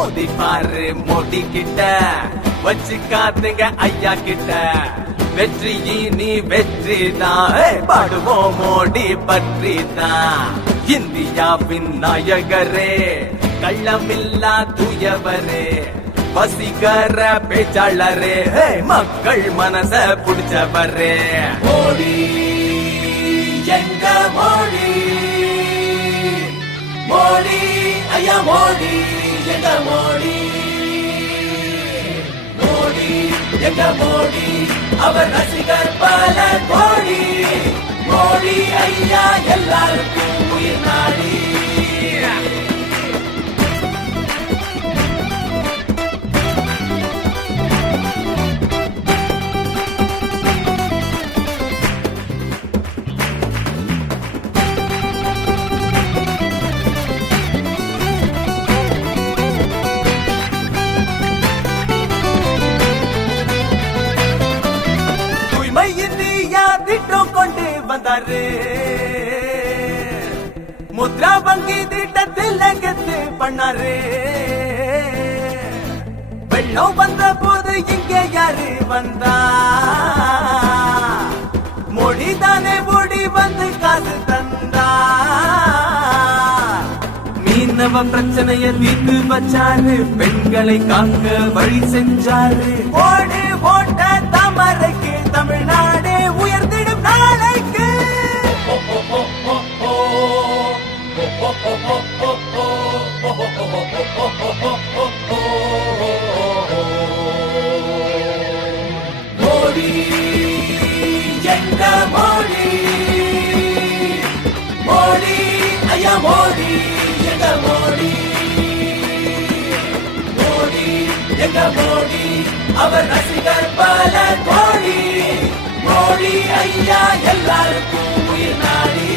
மோதி பாரு மோடி கிட்ட வச்சுக்காதுங்க ஐயா கிட்ட வெற்றி நீ வெற்றி தான் பாடுவோம் மோடி பற்றி தான் இந்தியாவின் நாயகரே கள்ளமில்லா தூயவரே வசீகர பேச்சாளரே மக்கள் மனச புடிச்சவரே மோடி எங்க மோடி மோடி ஐயா மோடி எங்க மோடி மோடி எங்க மோடி அவர் ரசிகர் பல கோடி மோடி ஐயா எல்லாருக்கும் உயிர் நாடி திட்டம் கொண்டு வந்தாரு முத்ரா வங்கி திட்டத்தில் கெத்து பண்ணாரு வெள்ளம் வந்த போது இங்கே யாரு வந்தா மோடி தானே ஓடி வந்து காசு தந்தா மீனவ பிரச்சனைய தீர்த்து வச்சாரு பெண்களை காக்க வழி செஞ்சாரு ஓடு ஓட்ட தாமரைக்கு தமிழ்நாடு உயர்ந்திடும் நாளைக்கு மோடி எங்க மோடி மோடி ஐயா மோடி எங்க மோடி மோடி எங்க மோடி அவர் ரசிகர் பல கோடி மோடி ஐயா எல்லாருக்கும் உயிர் நாடி